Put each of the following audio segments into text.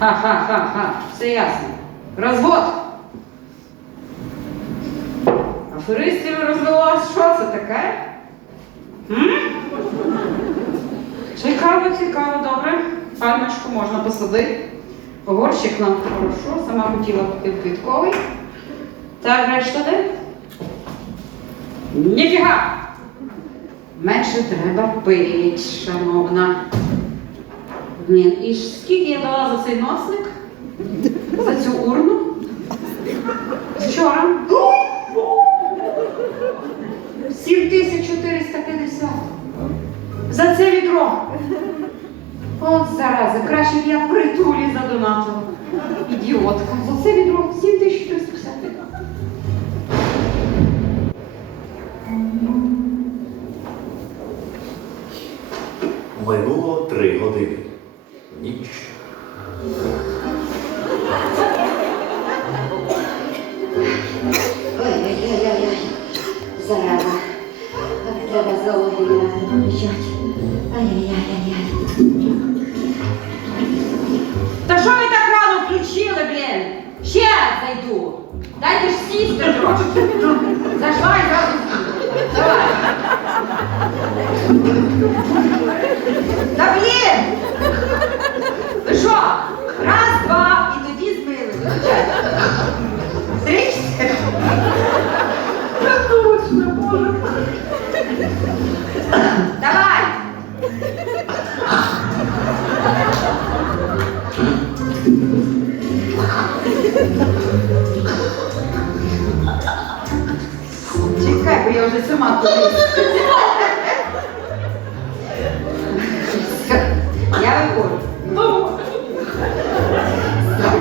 Ха-ха-ха-ха, все ясно. Розвод. Аферистів розвелось, що це таке? М? Цікаво, цікаво, добре. Пальмочку можна посадити. Горщик нам хорошо, сама хотіла в квітковий. Так, решта де? Ніфіга! Менше треба пити, шановна. Блін, і скільки я дала за цей носник? За цю урну? Вчора? 7450. За це відро. От зараза, краще б я притулі задонатила. Ідіотка. За це відро 7350. Минуло три години. Ніч. Ой-ой-ой-ой, зараза. Как треба золотий разом кричать. Ай-яй-яй-яй. Та що ви так рано включили, блін? Ще раз зайду. Дайте ж сісти трошки. Зайшла і зразу сіду. Давай. Та блін! Ви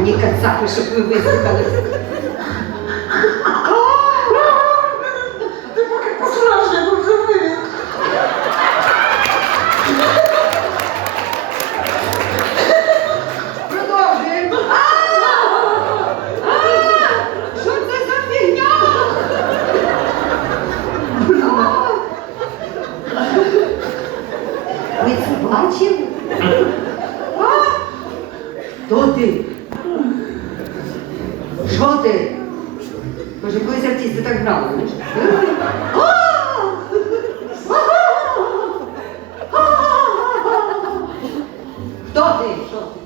Срані кацапи, щоб ви вислухали. Ти поки посраш, я тут живий. Продовжуємо. А! А! Що це за фігня? Ви це бачили? А? Хто ти? Що ти? Боже, колись артисти так грали, знаєш? А! Хто ти? Що ти?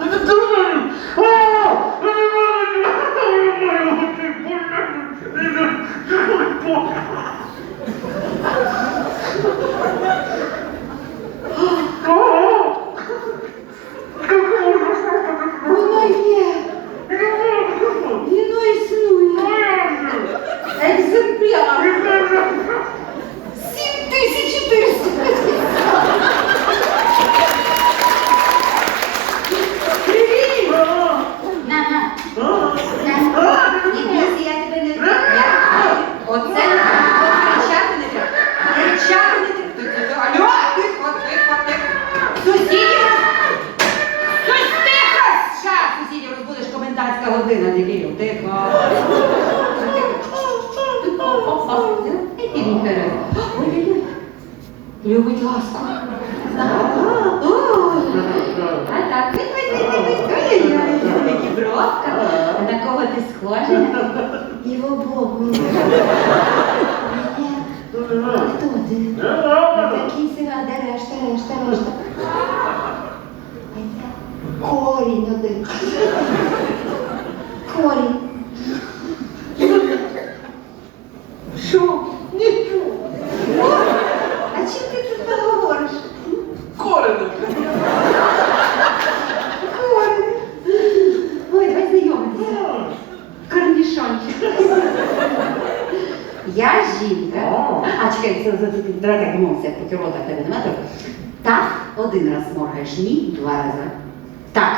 Я не думаю. А, я не можу, я не можу, ти больно. Я не можу. А, Как можно что-то Воно є. Воно існує. Екземпляр. 7400. Привіт! На, на. На. Ні, ні, я тебе не... Я... Оце не От кричати не треба. Кричати не треба. Ти- ти- ти- Алло, тихо, тихо, тихо. Сусідів роз... Щось тихо! Ша, сусідів розбудеш комендантська година, дебілю. Тихо. Ой-ой-ой. Любить ласку. А так, ой-ой-ой, які бровка. А на кого ти схожа? Його Богу. Хто ти? Такий сина, де решта, решта, решта. А я Корінь один. Корінь. Що? А чим ти тут говориш? Корено. Корінь. Ой, давай знайомитися. Корнішончик. Я жінка. А чекай, це, це, це, давай так домовимося, поки рота в тебе немає. то Так, один раз моргаєш, ні, два рази. Так,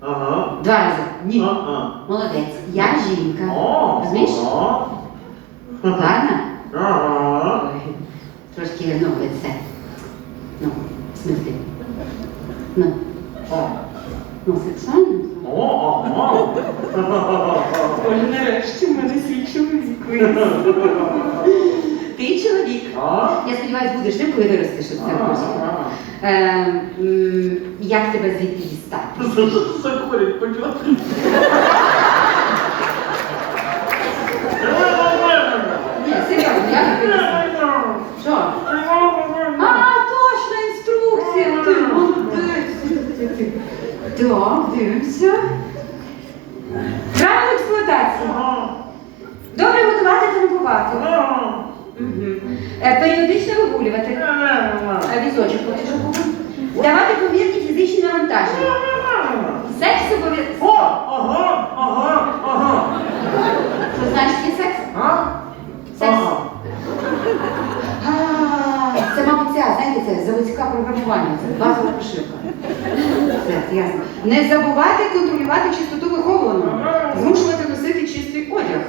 Ага. два рази. Ні. Ага. Молодець. Я жінка. О, Розумієш? ага. Гарна? Ага. Ой, Трошки, ну, лице. Ну, в смислі. Ну, О, ну, сексуально. о, о! Ой, нарешті в мене свій чоловік Ти чоловік. Я сподіваюся, будеш ним, коли виростеш. Ага. Е, як тебе звідти дістати? Закурить, почав. Ні, серйозно, як тебе дістати? Що? А, точно, інструкція! Ти молодець! Так, дивимося. Правильно експлуатація. Добре готувати та не бувати. Мгм. Е, Періодично вигулювати. Е, Візочок хочеш обувати? Давати повірні фізичні навантаження. Секс обов'язково. О, ага, ага, ага. Що значить є секс? А? Секс. Це, мабуть, ця, знаєте, це заводська програмування, це базова прошивка. Ясно. Не забувайте контролювати чистоту вихованого. Змушувати носити чистий одяг.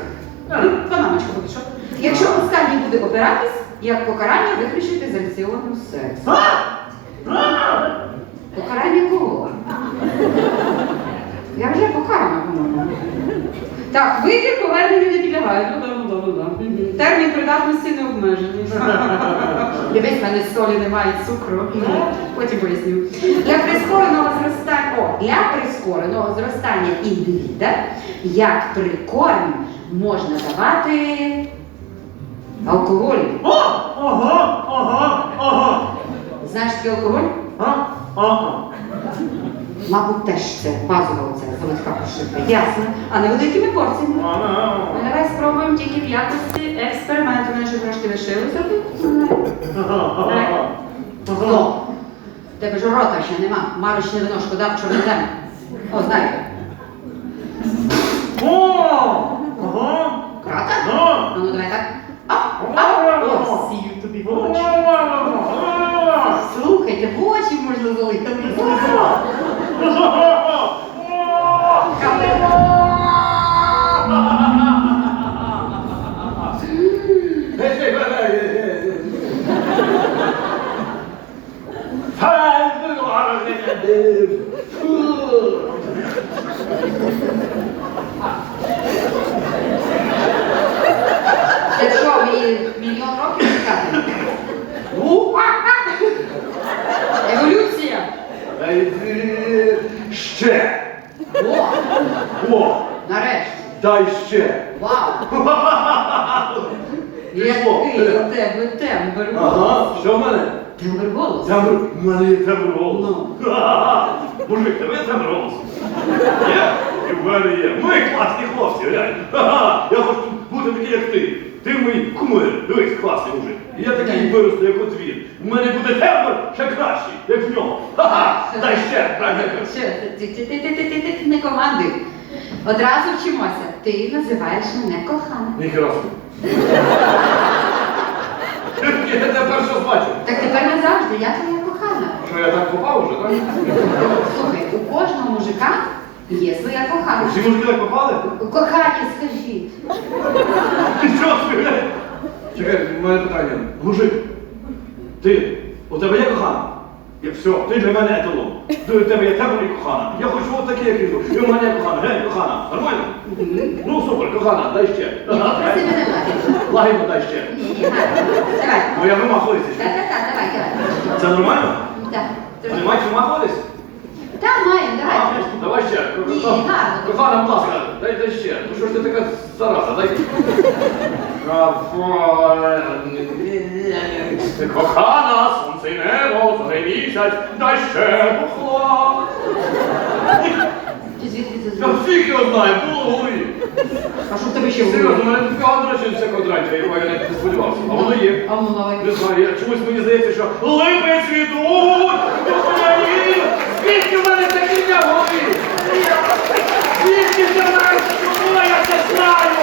Ну, Панамочка поки що. Якщо у стані буде опиратись, як покарання виключити з раціону секс. Покарання кого? Я вже покарана, по-моєму. Так, вибір повернення не підлягає. Ну, да, ну, да, ну, да. Термін придатності не обмежений. Дивись, в мене солі немає цукру. Потім поясню. Для прискореного зростання, о, для прискореного зростання індивіда, як прикорм, можна давати алкоголь. О, ага, ага, ага. Знаєш, такий алкоголь? А? Ага. Мабуть, теж це базова оця заводська прошивка. Ясно. А невеликими порціями. Ага. Ну, Давай спробуємо тільки в якості експерименту. Мене ще трошки лишилося тут. Ага. В тебе ж рота ще нема. Марочне вино шкода в чорний день. О, знаєте. О! Ага. Крата? Да. А ну давай так. А, а, о, сію тобі в очі. Слухайте, в очі можна залити. Там просто Це що, мені мільйон років чекати? Еволюція. Ще! О, О! нарешті. Дай ще! Вау. Пішло. Який у тебе тембр Ага, голосу. що в мене? Тембр голосу. Тембр, в мене є тембр голосу. Ну. Мужик, тебе тембр голосу. Є? І в мене є. Ми класні хлопці, реально. Ха-ха. Я хочу бути такий, як ти. Ти мій кумир. Дивись, класний мужик. І я такий виросту, як от він. У мене буде тембр ще кращий, як в нього. Ха-ха. Дай ще. правильно я кажу? Що, ти, ти, ти, ти, ти, ти, ти не командуй. Одразу вчимося. Ти називаєш мене кохана. Ніхера собі. Я тебе перше бачив. Так тепер назавжди, я твоя кохана. Що я так попав уже, так? Слухай, у кожного мужика є своя кохана. Всі мужики так попали? Кохані, скажіть. Ти що собі? Чекай, у мене питання. Мужик, ти, у тебе є кохана? Я все, ти для мене еталон. Ти, у тебе є тебе і кохана. Я хочу от такий, як він. І у мене кохана. Глянь, кохана. Нормально? Ну супер, кохана, дай ще. Ні, попроси мене ладити. Лагідно дай ще. Ні, ні, гарно. Давай. Моя вимахується. Давай, давай. Це нормально? Так. Немає чим махатись? Та маємо, давай трошки. Давай ще. Ні, гарно. Кохана, будь ласка, дай, дай ще. Ну що ж ти така зараза, дай. Кохана, сонце й небо, зорі місяць, дай ще бухла. Чи звідки це Я звук? всіх його знаю, було в голові. А що в тебе ще Серйозно, мене така одрача вся квадратика, якого я навіть не сподівався. А воно є. А ну давай. Не знаю, я чомусь мені здається, що липи цвітуть, Україні! Звідки в мене такі в голові? Звідки ти знаєш, чому я це знаю?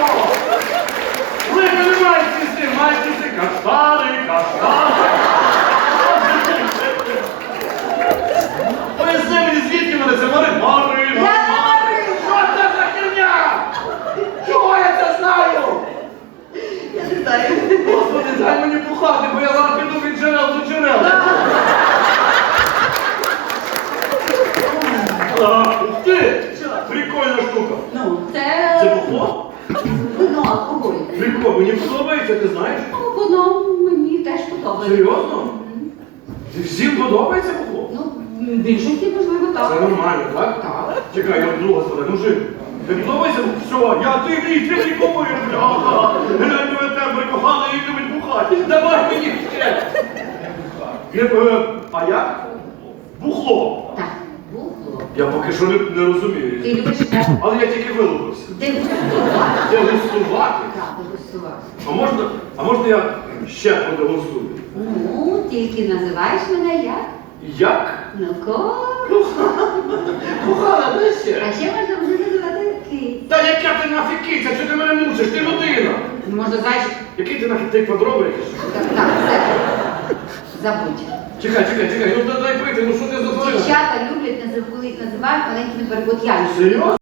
Мають цвісти каштани, каштани. Поясни звідки мене це мари? Мари, Я не Марина! Що це за херня? Чого я це знаю? Я не знаю. Господи, дай мені бухати, бо я зараз піду від джерел до джерел. Ти! Прикольна штука. Ну, Це це бухло? Вино, мені подобається, ти знаєш? Ну, воно мені теж подобається. Серйозно? Всім подобається бухло? Ну, більшості, можливо, так. Це нормально, так? Так. Чекай, я друга спитаю, мужик. Тобі подобається? Все, я ти мій, ти мій кумир, бляха. Глянь на тебе, коханий, і любить бухати. Давай мені ще. Е, А як? Бухло. Так, бухло. Я поки що не, не розумію. Ти любиш? Але я тільки вилупився. Дегустувати. Дегустувати. Так, А можна, а можна я ще продегустую? Ну, тільки називаєш мене як? Як? Ну, ко. Кохана, де ще? А ще можна буде називати кит. Та яка ти нафіг киця? Що ти мене мучиш? Ти людина. Ну, можна зайчик. Який ти нафіг ти квадробер? Так, так, все. Забудь. Чекай, чекай, чекай, ну дай пити, ну що ти за тварина? Дівчата люблять називають називають маленькими люблю. Серйозно?